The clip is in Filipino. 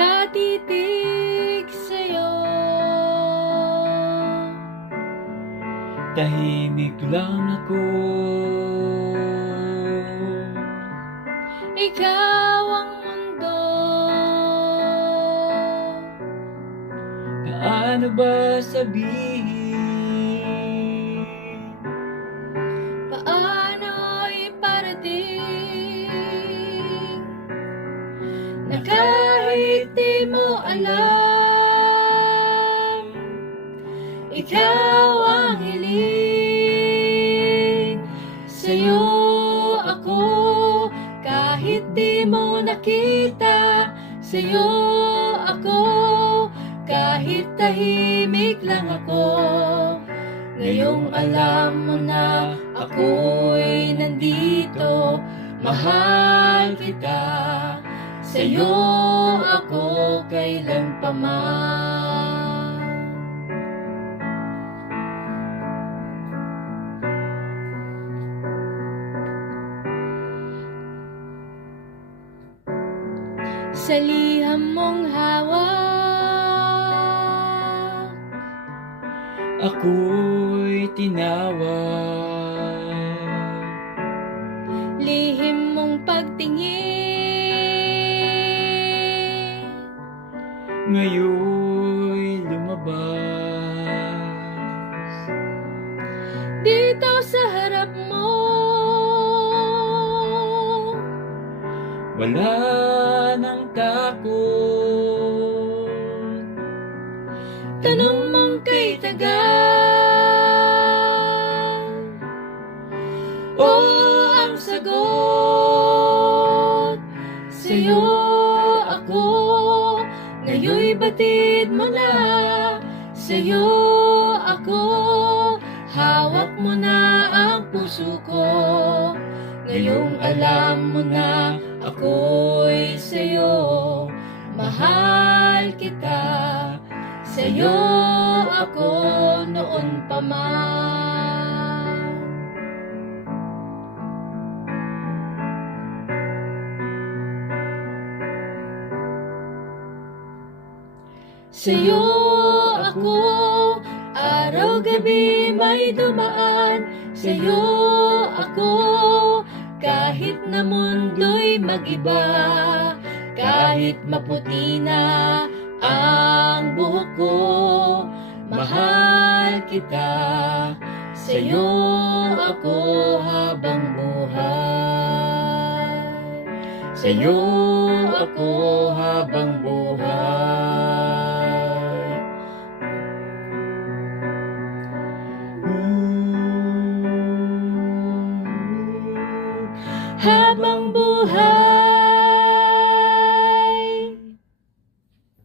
nakatitig sa'yo. Tahimik lang ako. Ikaw ang mundo. Paano ba sabihin? Paano iparating na kahit di mo alam, ikaw ang hiling. Sa'yo ako kahit di mo nakita. Sa'yo ako kahit tahimik lang ako. Ngayong alam mo na ako'y nandito. Mahal kita. Sa'yo ako kailan pa man. Sa liham mong hawak, Ako'y tinawag. lihim mong pagtingin, Ngayon'y lumabas. dito sa harap mo. Wala nang takot. Tanong mong kay tagal, ang sagot. Sa'yo ako, ngayon'y batid mo na. Sa'yo ako, hawak mo na ang puso ko. Ngayong alam mo na ako'y sa'yo. Mahal kita. Sa'yo ako noon pa man. Sa'yo ako, araw-gabi may dumaan. Sa'yo ako, kahit na mundo'y mag-iba. Kahit maputi na ang buhok ko, mahal kita. Sa'yo ako habang buhay. Sa'yo ako habang buhay.